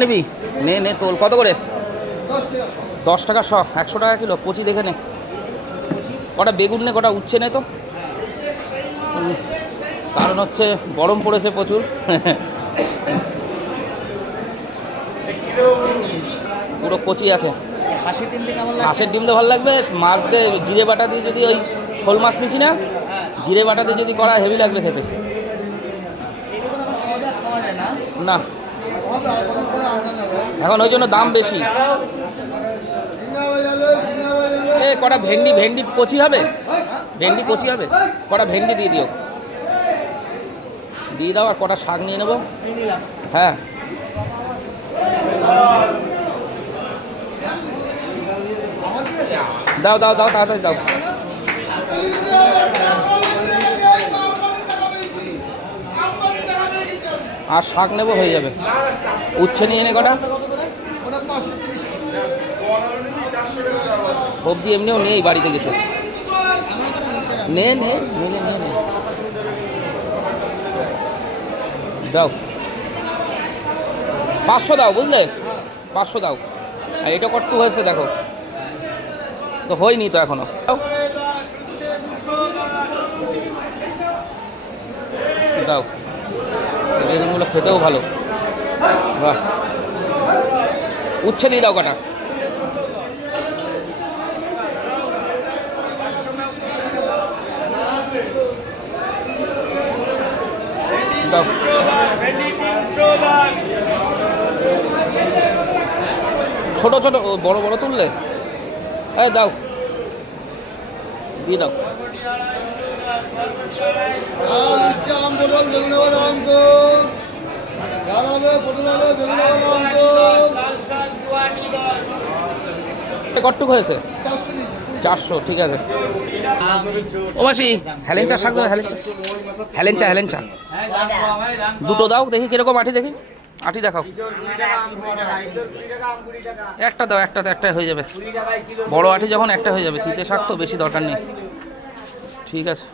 নিবি নে নে তোল কত করে? 10 টাকা শ, 100 টাকা কিলো। কচি দেখে নে। কটা বেগুন নে, কটা উচ্ছে নে তো। কারণ হচ্ছে গরম পড়েছে প্রচুর। পুরো কচি আছে। হাঁসের ডিম দিয়ে ভালো লাগবে। মাছ দিয়ে জিরে বাটা দিয়ে যদি ওই শোল মাছ নিচ্ছি না, জিরে বাটা দিয়ে যদি করা হেভি লাগবে খেতে। না এখন ওই জন্য দাম বেশি। এ কটা ভেন্ডি ভেন্ডি কচি হবে, ভেন্ডি কচি হবে, কটা ভেন্ডি দিয়ে দিও, দিয়ে দাও। আর কটা শাক নিয়ে নেবো। হ্যাঁ দাও দাও দাও, তাড়াতাড়ি দাও। আর শাক নেবো, হয়ে যাবে। উচ্ছে নিয়ে নে কটা। সবজি এমনিও নেই বাড়িতে কিছু। নে নে নে নে নে দাও। 500 দাও, বুঝলে? 500 দাও। আর এটা কট্টু হয়েছে দেখো তো, হয়নি তো এখনো। দাও, বেগুনগুলো খেতেও ভালো। বাহ, উচ্ছে দিয়ে দাও কটা। দাও। ছোট ছোট, বড় বড় তুললে? এই দাও, দিয়ে দাও। কট্টুক হয়েছে 400, ঠিক আছে। ও মাসি, হেলেঞ্চা শাক দাও। হেলেঞ্চা হেলেঞ্চা হেলেঞ্চা দুটো দাও দেখি কিরকম আটি, দেখি আটি দেখাও। একটা দাও, একটাতে একটাই হয়ে যাবে। বড় আটি যখন একটা হয়ে যাবে। তিতে শাক তো বেশি দরকার নেই। ঠিক আছে।